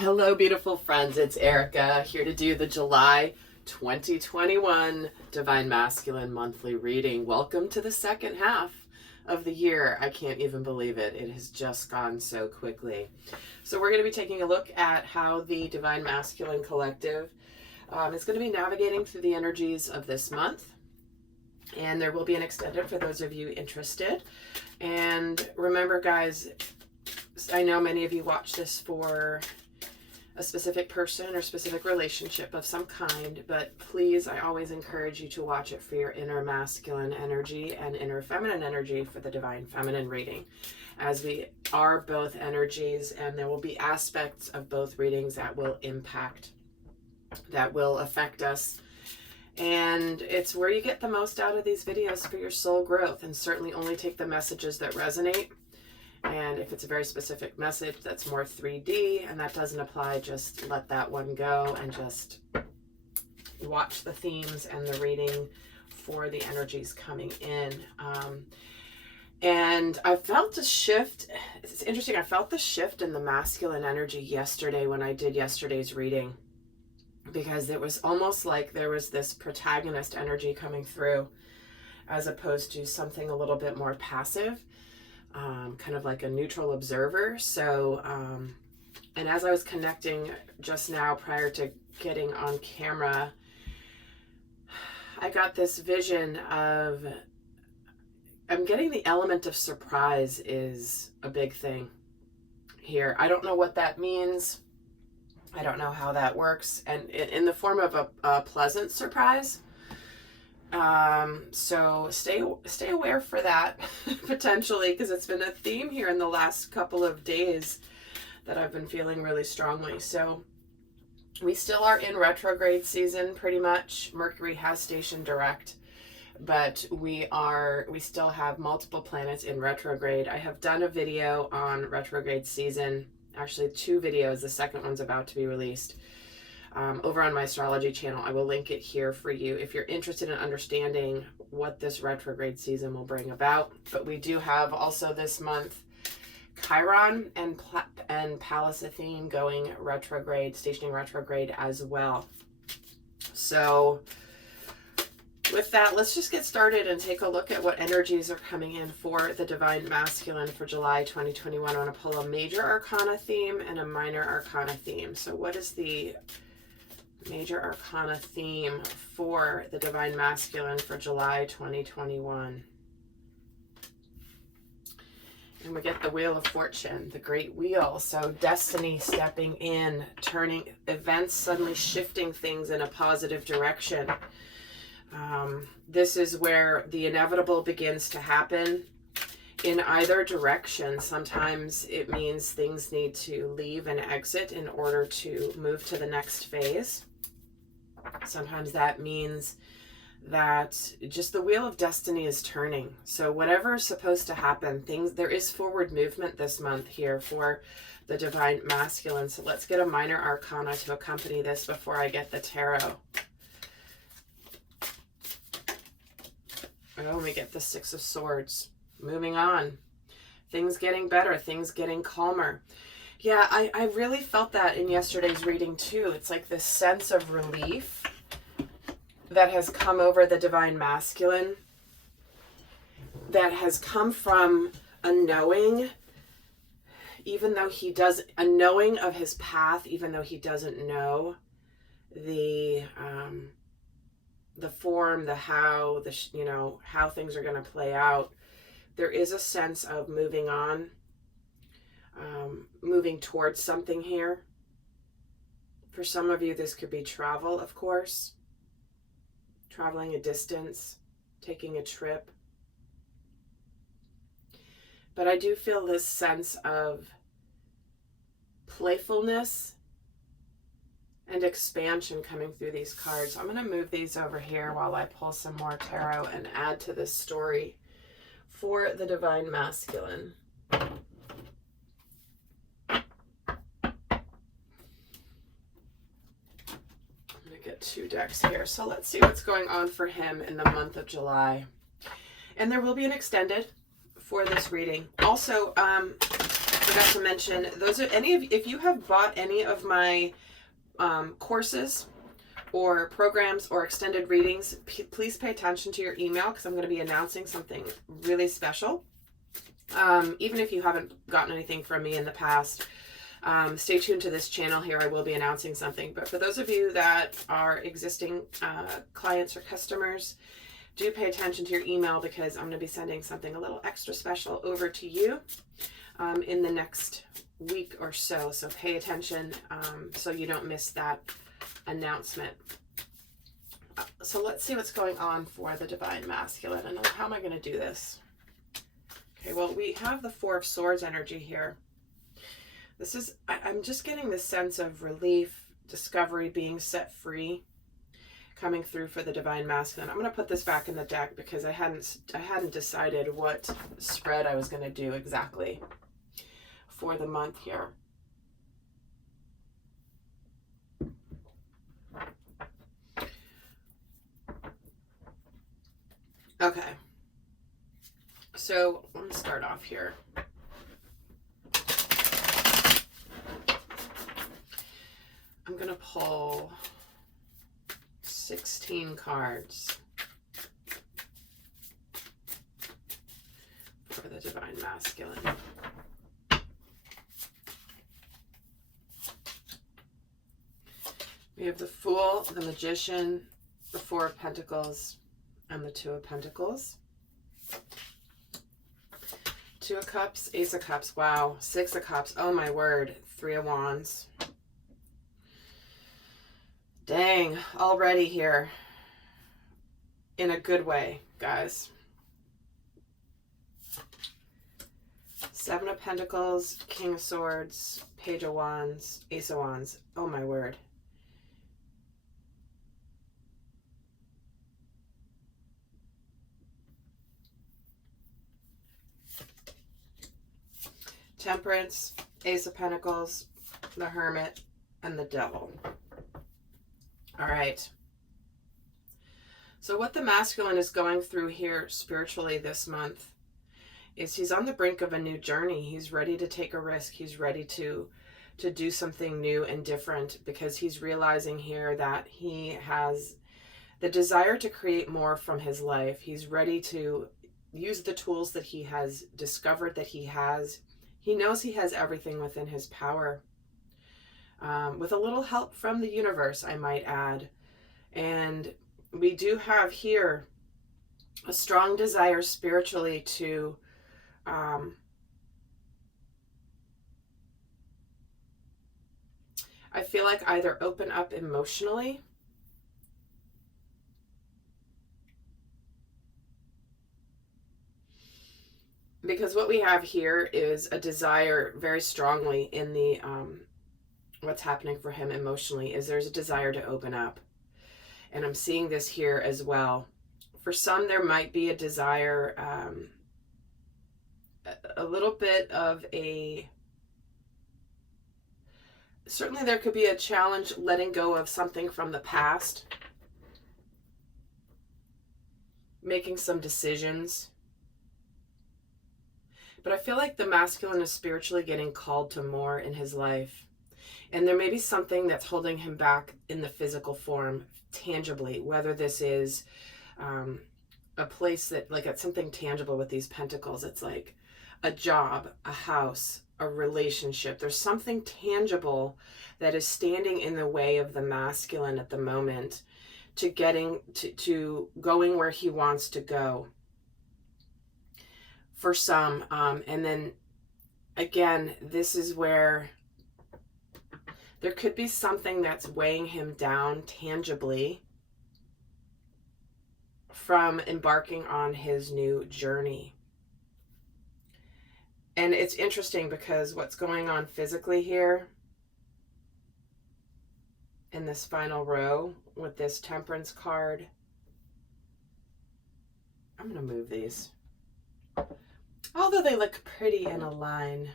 Hello, beautiful friends. It's Erica here to do the July 2021 Divine Masculine monthly reading. Welcome to the second half of the year. I can't even believe it. It has just gone so quickly. So we're going to be taking a look at how the Divine Masculine Collective is going to be navigating through the energies of this month. And there will be an extended for those of you interested. And remember, guys, I know many of you watch this for a specific person or specific relationship of some kind, but please, I always encourage you to watch it for your inner masculine energy and inner feminine energy for the divine feminine reading, as we are both energies, and there will be aspects of both readings that will impact, that will affect us. And it's where you get the most out of these videos for your soul growth, and certainly only take the messages that resonate. And if it's a very specific message that's more 3D and that doesn't apply, just let that one go and just watch the themes and the reading for the energies coming in. And I felt a shift. It's interesting. I felt the shift in the masculine energy yesterday when I did yesterday's reading, because it was almost like there was this protagonist energy coming through as opposed to something a little bit more passive. Kind of like a neutral observer. So, and as I was connecting just now prior to getting on camera, I got this vision of, I'm getting the element of surprise is a big thing here. I don't know what that means. I don't know how that works. And in the form of a pleasant surprise. So stay aware for that potentially, because it's been a theme here in the last couple of days that I've been feeling really strongly. So we still are in retrograde season pretty much. Mercury has stationed direct, but we still have multiple planets in retrograde. I have done a video on retrograde season, actually 2 videos. The second one's about to be released. Over on my astrology channel. I will link it here for you if you're interested in understanding what this retrograde season will bring about. But we do have also this month Chiron and Pallas Athene going retrograde, stationing retrograde as well. So with that, let's just get started and take a look at what energies are coming in for the Divine Masculine for July 2021. I want to pull a major arcana theme and a minor arcana theme. So what is the major arcana theme for the Divine Masculine for July 2021? And we get the Wheel of Fortune, the Great Wheel. So destiny stepping in, turning events, suddenly shifting things in a positive direction. This is where the inevitable begins to happen in either direction. Sometimes it means things need to leave and exit in order to move to the next phase. Sometimes that means that just the wheel of destiny is turning. So whatever is supposed to happen, there is forward movement this month here for the Divine Masculine. So let's get a minor arcana to accompany this before I get the tarot. Oh, we get the 6 of Swords. Moving on. Things getting better. Things getting calmer. Yeah, I really felt that in yesterday's reading too. It's like this sense of relief that has come over the Divine Masculine, that has come from a knowing, even though a knowing of his path, even though he doesn't know the form, the how, how things are going to play out. There is a sense of moving on. Moving towards something here. For some of you, this could be travel, of course. Traveling a distance, taking a trip. But I do feel this sense of playfulness and expansion coming through these cards. I'm going to move these over here while I pull some more tarot and add to this story for the Divine Masculine. Get 2 decks here. So let's see what's going on for him in the month of July. And there will be an extended for this reading. Also, forgot to mention, those are if you have bought any of my courses or programs or extended readings, please pay attention to your email, because I'm going to be announcing something really special. Even if you haven't gotten anything from me in the past, stay tuned to this channel here. I will be announcing something. But for those of you that are existing clients or customers, do pay attention to your email, because I'm going to be sending something a little extra special over to you in the next week or so. So pay attention so you don't miss that announcement. So let's see what's going on for the Divine Masculine. And how am I going to do this? Okay, well, we have the Four of Swords energy here. This is, I'm just getting this sense of relief, discovery, being set free, coming through for the Divine Masculine. I'm going to put this back in the deck because I hadn't decided what spread I was going to do exactly for the month here. Okay. So let me start off here. I'm going to pull 16 cards for the Divine Masculine. We have the Fool, the Magician, the Four of Pentacles, and the Two of Pentacles. Two of Cups, Ace of Cups, wow, Six of Cups, oh my word, Three of Wands. Dang, already here. In a good way, guys. Seven of Pentacles, King of Swords, Page of Wands, Ace of Wands, oh my word. Temperance, Ace of Pentacles, the Hermit, and the Devil. All right. So what the masculine is going through here spiritually this month is he's on the brink of a new journey. He's ready to take a risk. He's ready to do something new and different, because he's realizing here that he has the desire to create more from his life. He's ready to use the tools that he has discovered that he has. He knows he has everything within his power, with a little help from the universe, I might add. And we do have here a strong desire spiritually to I feel like either open up emotionally, because what we have here is a desire very strongly in the what's happening for him emotionally is there's a desire to open up. And I'm seeing this here as well. For some, there might be a desire, a little bit of certainly there could be a challenge letting go of something from the past, making some decisions. But I feel like the masculine is spiritually getting called to more in his life. And there may be something that's holding him back in the physical form, tangibly, whether this is a place that, like, it's something tangible with these pentacles. It's like a job, a house, a relationship. There's something tangible that is standing in the way of the masculine at the moment to getting to going where he wants to go. For some, and then again, this is where there could be something that's weighing him down tangibly from embarking on his new journey. And it's interesting because what's going on physically here in this final row with this Temperance card, I'm going to move these. Although they look pretty in a line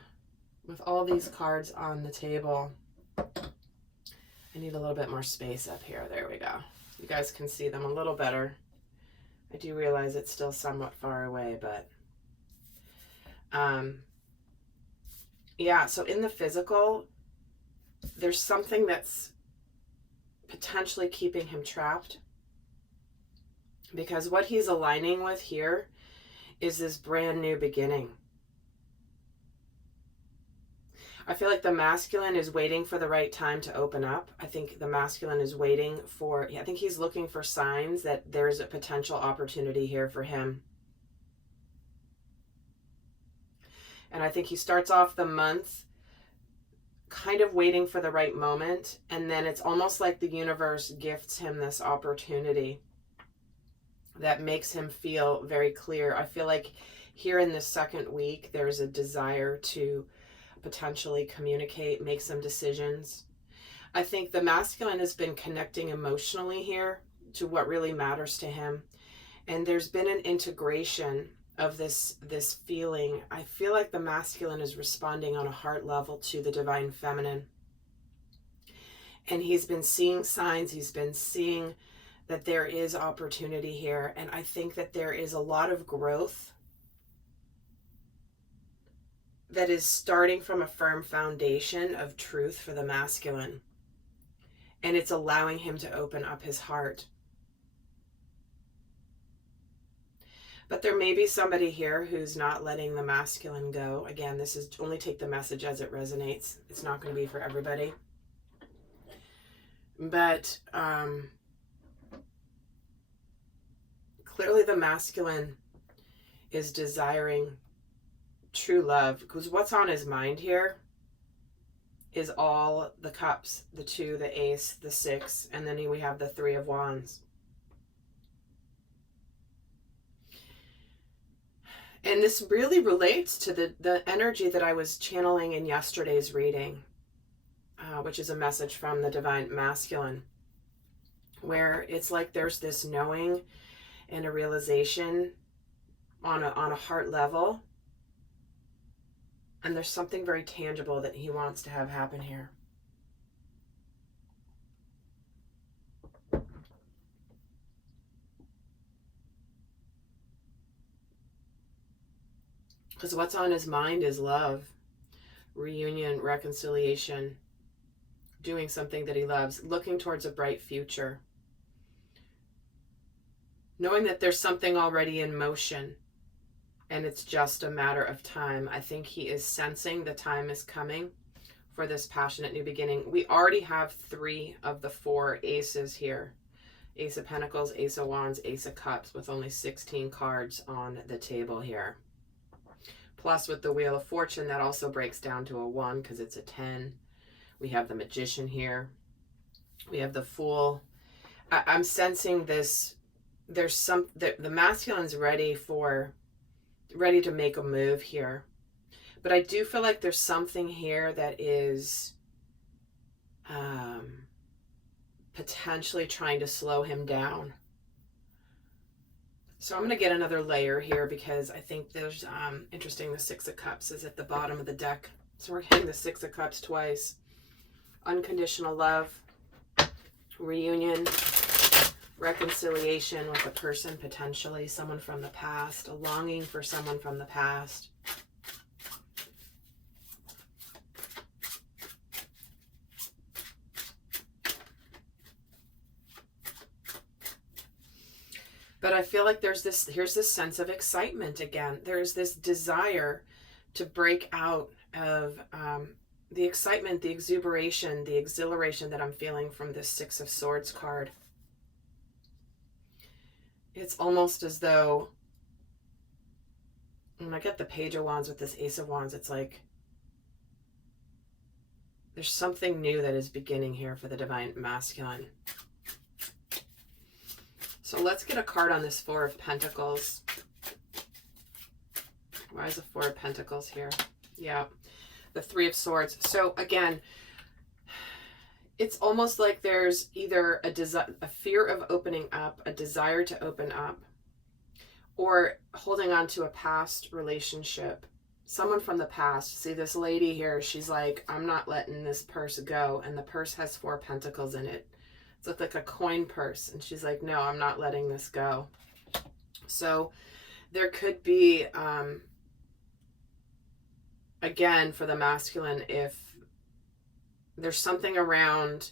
with all these cards on the table, I need a little bit more space up here. There we go. You guys can see them a little better. I do realize it's still somewhat far away, but Yeah, so in the physical, there's something that's potentially keeping him trapped, because what he's aligning with here is this brand new beginning. I feel like the masculine is waiting for the right time to open up. I think the masculine is waiting for, I think he's looking for signs that there's a potential opportunity here for him. And I think he starts off the month kind of waiting for the right moment. And then it's almost like the universe gifts him this opportunity that makes him feel very clear. I feel like here in this second week, there's a desire to potentially communicate, make some decisions. I think the masculine has been connecting emotionally here to what really matters to him. And there's been an integration of this feeling. I feel like the masculine is responding on a heart level to the divine feminine. And he's been seeing signs, he's been seeing that there is opportunity here. And I think that there is a lot of growth that is starting from a firm foundation of truth for the masculine. And it's allowing him to open up his heart. But there may be somebody here who's not letting the masculine go. Again, this is only take the message as it resonates. It's not going to be for everybody. But clearly the masculine is desiring true love, because what's on his mind here is all the cups, the 2, the ace, the 6, and then we have the 3 of wands. And this really relates to the energy that I was channeling in yesterday's reading, which is a message from the divine masculine, where it's like there's this knowing and a realization on a heart level. And there's something very tangible that he wants to have happen here. Because what's on his mind is love, reunion, reconciliation, doing something that he loves, looking towards a bright future, knowing that there's something already in motion and it's just a matter of time. I think he is sensing the time is coming for this passionate new beginning. We already have 3 of the 4 aces here. Ace of Pentacles, Ace of Wands, Ace of Cups, with only 16 cards on the table here. Plus with the Wheel of Fortune, that also breaks down to a 1 because it's a 10. We have the Magician here. We have the Fool. I'm sensing this. There's some, the masculine's ready to make a move here. But I do feel like there's something here that is potentially trying to slow him down. So I'm going to get another layer here because I think there's, interesting, the 6 of Cups is at the bottom of the deck. So we're getting the 6 of Cups twice. Unconditional love, reunion, reconciliation with a person, potentially someone from the past, a longing for someone from the past. But I feel like here's this sense of excitement again. There's this desire to break out of the excitement, the exuberation, the exhilaration that I'm feeling from this 6 of Swords card. It's almost as though, when I get the Page of Wands with this Ace of Wands, it's like there's something new that is beginning here for the divine masculine. So let's get a card on this 4 of Pentacles. Why is the 4 of Pentacles here? Yeah, the 3 of Swords. So again, it's almost like there's either a fear of opening up, a desire to open up, or holding on to a past relationship. Someone from the past. See this lady here, she's like, I'm not letting this purse go. And the purse has 4 pentacles in it. It's like a coin purse. And she's like, no, I'm not letting this go. So there could be again, for the masculine, if there's something around,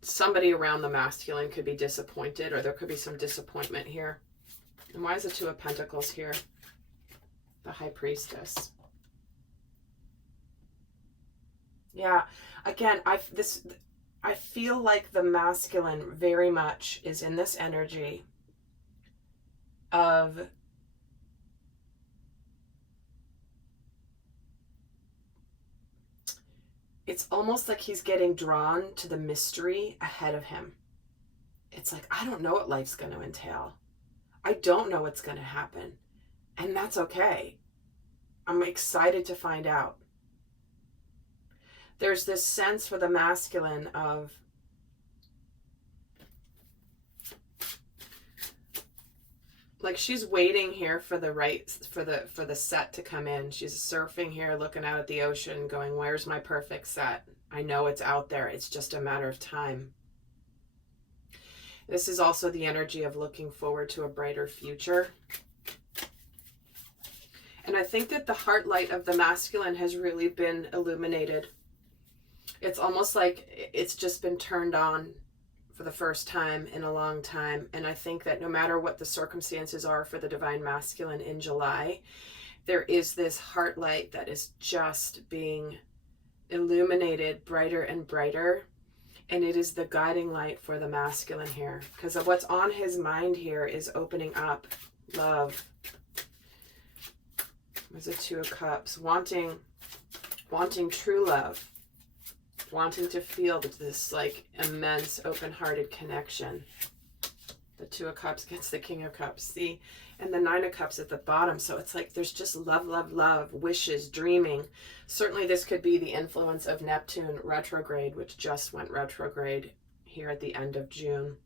somebody around the masculine could be disappointed, or there could be some disappointment here. And why is the Two of Pentacles here? The High Priestess. Yeah, again, I feel like the masculine very much is in this energy of it's almost like he's getting drawn to the mystery ahead of him. It's like, I don't know what life's going to entail. I don't know what's going to happen. And that's okay. I'm excited to find out. There's this sense for the masculine of like she's waiting here for the set to come in. She's surfing here, looking out at the ocean, going, where's my perfect set? I know it's out there. It's just a matter of time. This is also the energy of looking forward to a brighter future. And I think that the heart light of the masculine has really been illuminated. It's almost like it's just been turned on for the first time in a long time. And I think that no matter what the circumstances are for the divine masculine in July, there is this heart light that is just being illuminated brighter and brighter. And it is the guiding light for the masculine here. Because of what's on his mind here is opening up love. There's a Two of Cups. Wanting true love. Wanting to feel this like immense open-hearted connection. The Two of Cups gets the King of Cups. See? And the Nine of Cups at the bottom. So it's like there's just love, love, love, wishes, dreaming. Certainly this could be the influence of Neptune retrograde, which just went retrograde here at the end of June.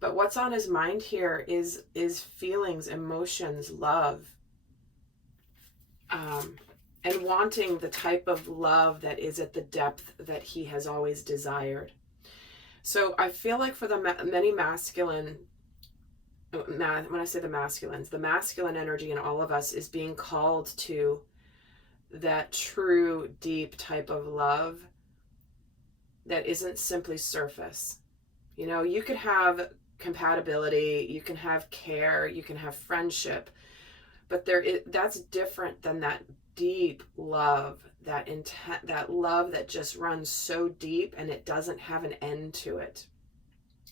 But what's on his mind here is feelings, emotions, love. And wanting the type of love that is at the depth that he has always desired. So I feel like for the many masculine, when I say the masculines, the masculine energy in all of us is being called to that true, deep type of love that isn't simply surface. You know, you could have compatibility, you can have care, you can have friendship, but that's different than that deep love, that intent, that love that just runs so deep and it doesn't have an end to it.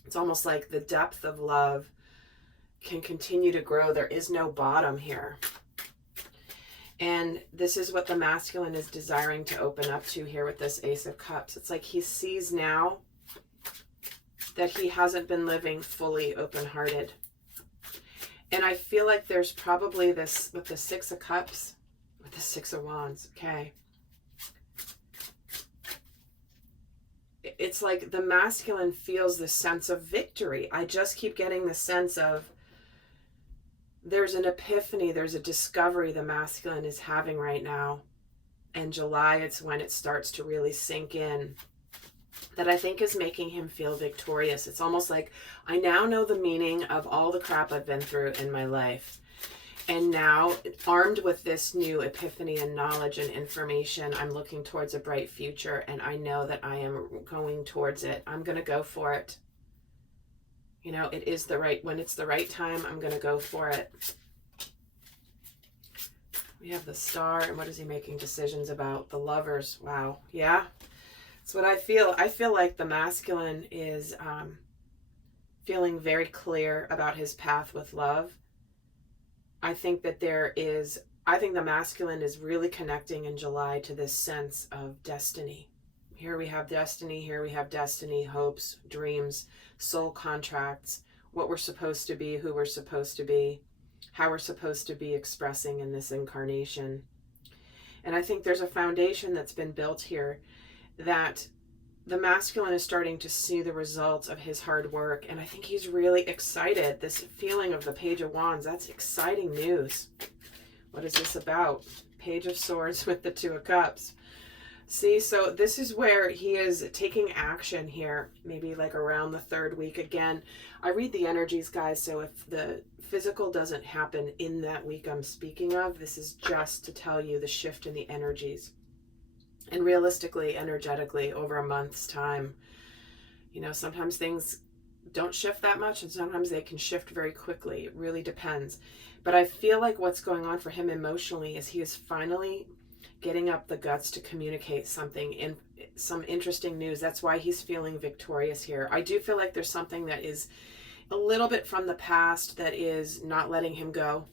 It's almost like the depth of love can continue to grow. There is no bottom here. And this is what the masculine is desiring to open up to here with this Ace of Cups. It's like he sees now that he hasn't been living fully open-hearted. And I feel like there's probably this with the Six of Cups, with the Six of Wands, okay. It's like the masculine feels this sense of victory. I just keep getting the sense of there's an epiphany, there's a discovery the masculine is having right now. And July, it's when it starts to really sink in. That I think is making him feel victorious. It's almost like I now know the meaning of all the crap I've been through in my life. And now, armed with this new epiphany and knowledge and information, I'm looking towards a bright future, and I know that I am going towards it. I'm going to go for it. You know, it is when it's the right time, I'm going to go for it. We have the Star, and what is he making decisions about? The Lovers. Wow. Yeah. That's what I feel. I feel like the masculine is feeling very clear about his path with love. I think that the masculine is really connecting in July to this sense of destiny. Here we have destiny, here we have destiny, hopes, dreams, soul contracts, what we're supposed to be, who we're supposed to be, how we're supposed to be expressing in this incarnation. And I think there's a foundation that's been built here that the masculine is starting to see the results of his hard work. And I think he's really excited. This feeling of the Page of Wands, that's exciting news. What is this about? Page of Swords with the Two of Cups. See, so this is where he is taking action here, maybe like around the 3rd week. Again, I read the energies, guys, so if the physical doesn't happen in that week I'm speaking of, this is just to tell you the shift in the energies. And realistically, energetically, over a month's time, you know, sometimes things don't shift that much and sometimes they can shift very quickly. It really depends. But I feel like what's going on for him emotionally is he is finally getting up the guts to communicate something, in some interesting news. That's why he's feeling victorious here. I do feel like there's something that is a little bit from the past that is not letting him go.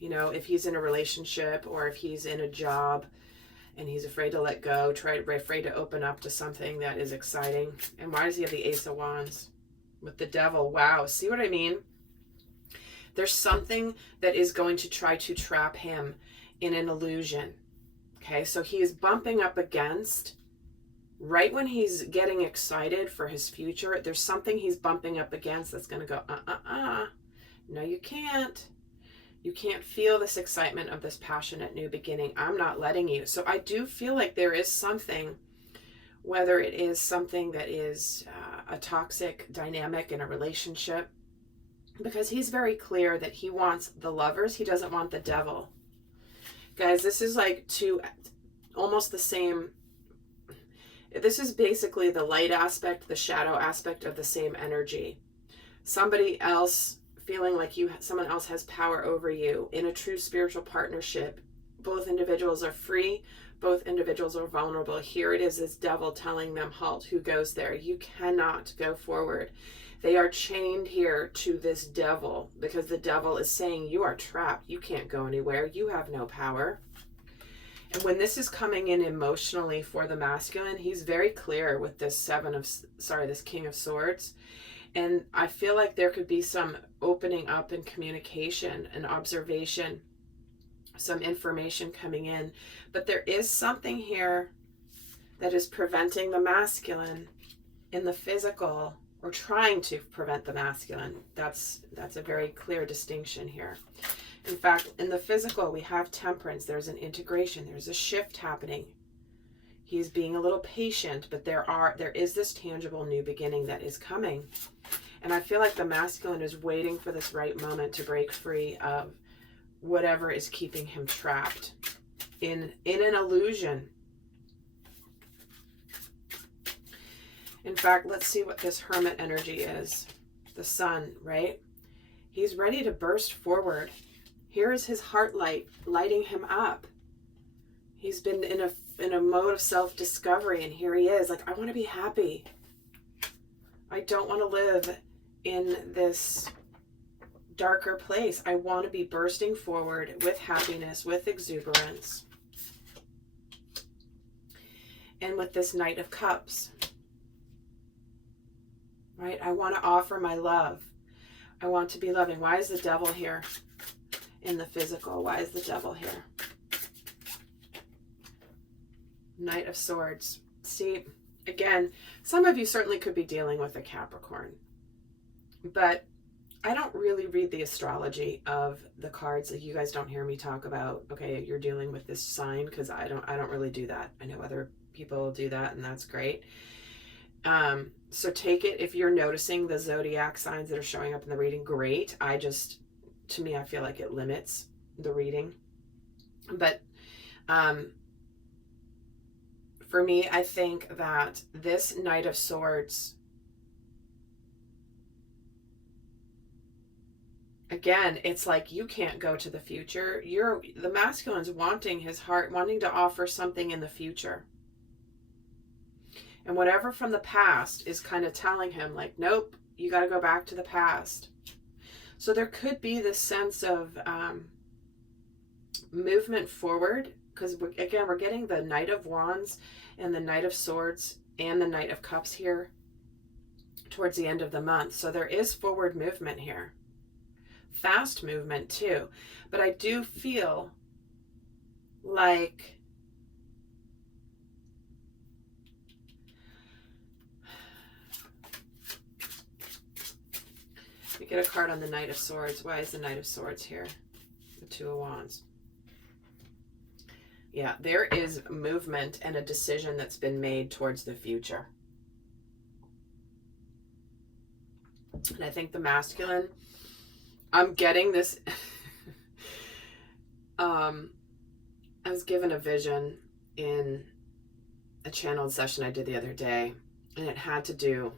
You know, if he's in a relationship or if he's in a job and he's afraid to let go, afraid to open up to something that is exciting. And why does he have the Ace of Wands with the Devil? Wow, see what I mean? There's something that is going to try to trap him in an illusion. Okay, so he is bumping up against, right when he's getting excited for his future, there's something he's bumping up against that's going to go, no, you can't. You can't feel this excitement of this passionate new beginning. I'm not letting you. So I do feel like there is something, whether it is something that is a toxic dynamic in a relationship, because he's very clear that he wants the lovers. He doesn't want the devil. Guys, this is like almost the same. This is basically the light aspect, the shadow aspect of the same energy. Somebody else feeling like someone else has power over you in a true spiritual partnership. Both individuals are free. Both individuals are vulnerable. Here it is, this devil telling them, halt, who goes there? You cannot go forward. They are chained here to this devil because the devil is saying, you are trapped. You can't go anywhere. You have no power. And when this is coming in emotionally for the masculine, he's very clear with this this King of Swords. And I feel like there could be some opening up in communication and observation, some information coming in. But there is something here that is preventing the masculine in the physical, or trying to prevent the masculine. That's a very clear distinction here. In fact, in the physical, we have temperance. There's an integration. There's a shift happening. He's being a little patient, but there is this tangible new beginning that is coming. And I feel like the masculine is waiting for this right moment to break free of whatever is keeping him trapped in an illusion. In fact, let's see what this Hermit energy is. The Sun, right? He's ready to burst forward. Here is his heart light lighting him up. He's been in a mode of self-discovery, and here he is like, I want to be happy. I don't want to live in this darker place. I want to be bursting forward with happiness, with exuberance. And with this Knight of Cups, right? I want to offer my love. I want to be loving. Why is the devil here in the physical? Why is the devil here? Knight of Swords. See, again, some of you certainly could be dealing with a Capricorn, but I don't really read the astrology of the cards. Like, you guys don't hear me talk about, okay, you're dealing with this sign, because I don't really do that. I know other people do that, and that's great. So take it, if you're noticing the zodiac signs that are showing up in the reading, great. To me, I feel like it limits the reading. But for me, I think that this Knight of Swords, again, it's like you can't go to the future. The masculine's wanting his heart, wanting to offer something in the future. And whatever from the past is kind of telling him, like, nope, you got to go back to the past. So there could be this sense of movement forward, because again, we're getting the Knight of Wands and the Knight of Swords and the Knight of Cups here towards the end of the month. So there is forward movement here. Fast movement too. But I do feel like we get a card on the Knight of Swords. Why is the Knight of Swords here? The Two of Wands. Yeah, there is movement and a decision that's been made towards the future. And I think the masculine, I'm getting this. I was given a vision in a channeled session I did the other day, and it had to do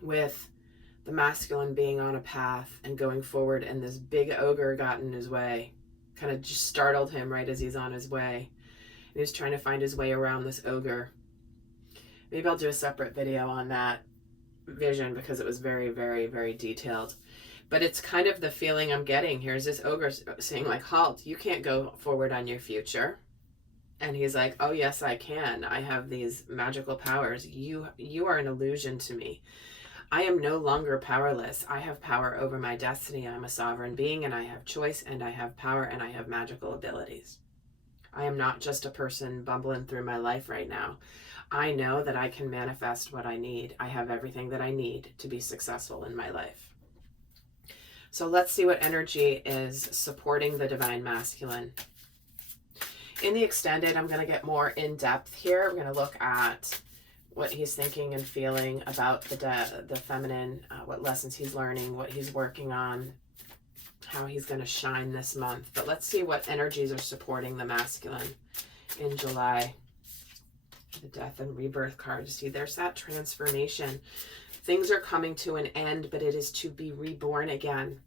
with the masculine being on a path and going forward, and this big ogre got in his way, kind of just startled him right as he's on his way. And he was trying to find his way around this ogre. Maybe I'll do a separate video on that vision because it was very, very, very detailed. But it's kind of the feeling I'm getting. Here's this ogre saying like, halt, you can't go forward on your future. And he's like, oh yes, I can. I have these magical powers. You are an illusion to me. I am no longer powerless. I have power over my destiny. I'm a sovereign being, and I have choice, and I have power, and I have magical abilities. I am not just a person bumbling through my life right now. I know that I can manifest what I need. I have everything that I need to be successful in my life. So let's see what energy is supporting the divine masculine. In the extended, I'm going to get more in depth here. We're going to look at what he's thinking and feeling about the feminine, what lessons he's learning, what he's working on, how he's going to shine this month. But let's see what energies are supporting the masculine in July. The death and rebirth card. See, there's that transformation. Things are coming to an end, but it is to be reborn again.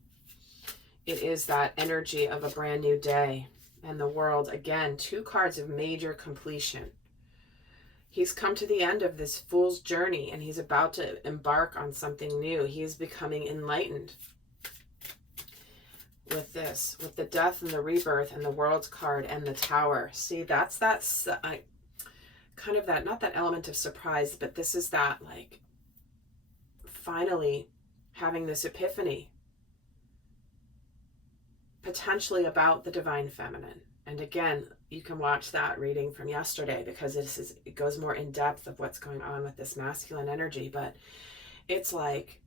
It is that energy of a brand new day. And the world, again, 2 cards of major completion. He's come to the end of this fool's journey, and he's about to embark on something new. He is becoming enlightened with this, with the death and the rebirth and the world's card and the tower. See, that's that kind of that, not that element of surprise, but this is that like finally having this epiphany, potentially about the divine feminine. And again, you can watch that reading from yesterday because it goes more in depth of what's going on with this masculine energy. But it's like,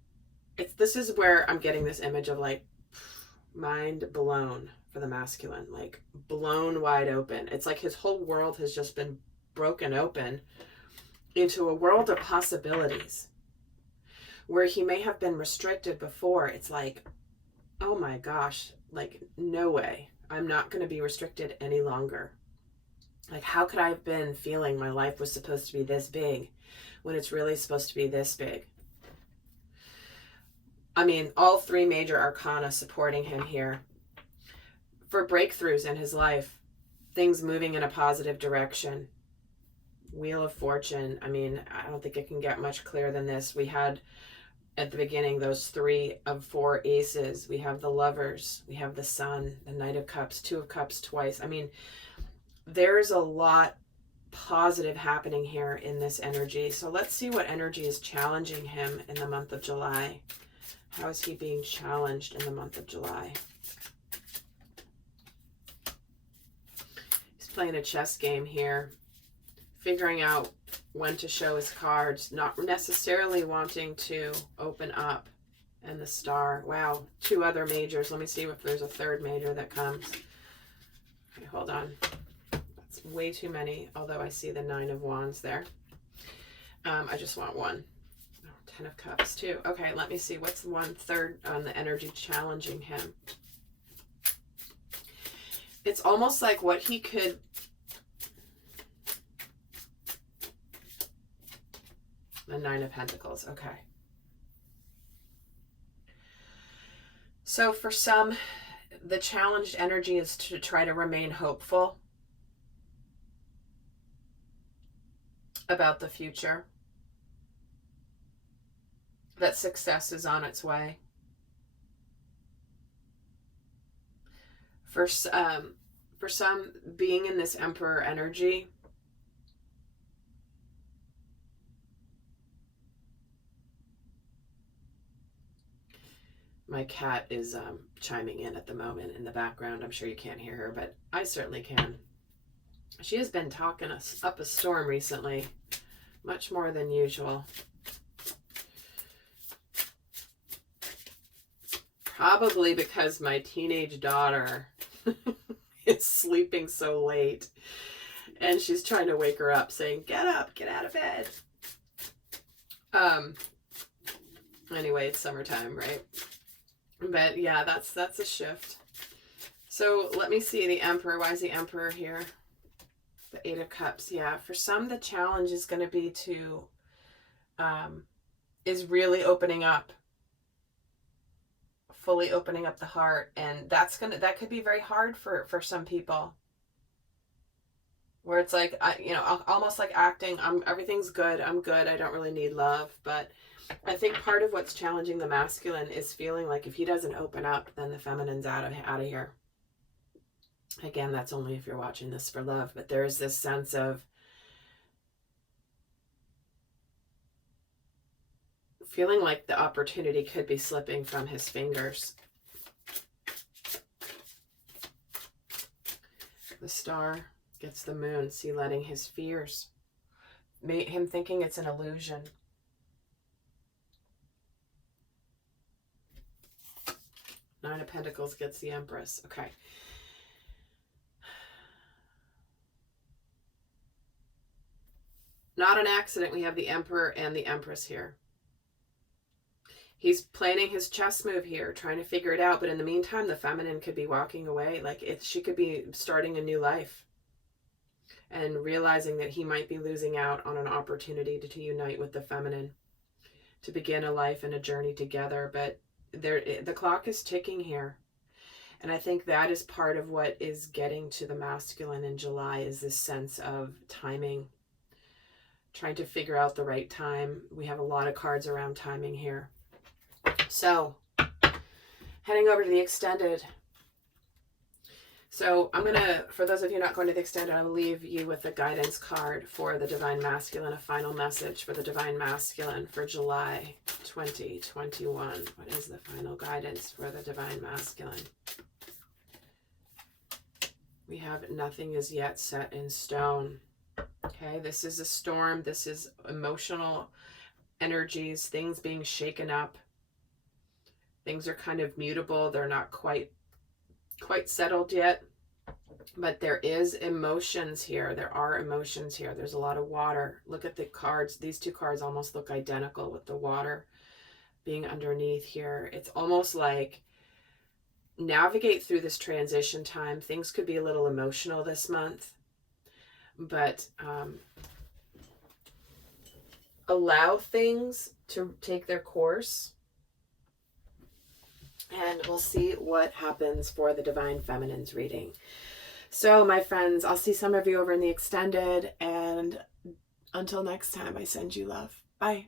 this is where I'm getting this image of like mind blown for the masculine, like blown wide open. It's like his whole world has just been broken open into a world of possibilities where he may have been restricted before. It's like, oh my gosh, like no way. I'm not going to be restricted any longer. Like, how could I have been feeling my life was supposed to be this big when it's really supposed to be this big? I mean, all 3 major arcana supporting him here. For breakthroughs in his life, things moving in a positive direction. Wheel of Fortune. I mean, I don't think it can get much clearer than this. We had at the beginning those 3 of 4 aces. We have the Lovers, we have the Sun, the Knight of Cups, 2 of Cups twice. I mean, there's a lot positive happening here in this energy. So let's see what energy is challenging him in the month of July. How is he being challenged in the month of July? He's playing a chess game here, figuring out when to show his cards, not necessarily wanting to open up. And the Star. Wow, 2 other majors. Let me see if there's a 3rd major that comes. Okay, hold on. That's way too many, although I see the 9 of Wands there. I just want 1. Oh, 10 of Cups too. Okay, let me see. What's 1/3 on the energy challenging him? It's almost like what he could... The 9 of Pentacles. Okay. So for some, the challenged energy is to try to remain hopeful about the future, that success is on its way. For some, being in this Emperor energy, my cat is chiming in at the moment in the background. I'm sure you can't hear her, but I certainly can. She has been talking us up a storm recently, much more than usual. Probably because my teenage daughter is sleeping so late. And she's trying to wake her up, saying, get up, get out of bed. Anyway, it's summertime, right? But yeah, that's a shift. So let me see the Emperor. Why is the Emperor here? The Eight of Cups. Yeah, for some, the challenge is going to be to, is really opening up, fully opening up the heart. And that could be very hard for some people. Where it's like, almost like acting, everything's good, I'm good, I don't really need love. But I think part of what's challenging the masculine is feeling like if he doesn't open up, then the feminine's out of here. Again, that's only if you're watching this for love, but there is this sense of feeling like the opportunity could be slipping from his fingers. The Star gets the Moon. See, letting his fears, him thinking it's an illusion. Nine of Pentacles gets the Empress. Okay. Not an accident we have the Emperor and the Empress here. He's planning his chess move here, trying to figure it out. But in the meantime, the feminine could be walking away. Like she could be starting a new life and realizing that he might be losing out on an opportunity to unite with the feminine, to begin a life and a journey together. But the clock is ticking here. And I think that is part of what is getting to the masculine in July, is this sense of timing, trying to figure out the right time. We have a lot of cards around timing here. So heading over to the extended. So I'm going to, for those of you not going to the extended, I'll leave you with a guidance card for the Divine Masculine, a final message for the Divine Masculine for July 2021. What is the final guidance for the Divine Masculine? We have nothing is yet set in stone. Okay, this is a storm. This is emotional energies, things being shaken up. Things are kind of mutable. They're not quite settled yet. But there is emotions here. There are emotions here. There's a lot of water. Look at the cards. These two cards almost look identical with the water being underneath here. It's almost like navigate through this transition time. Things could be a little emotional this month. But allow things to take their course. And we'll see what happens for the Divine Feminine's reading. So, my friends, I'll see some of you over in the extended. And until next time, I send you love. Bye.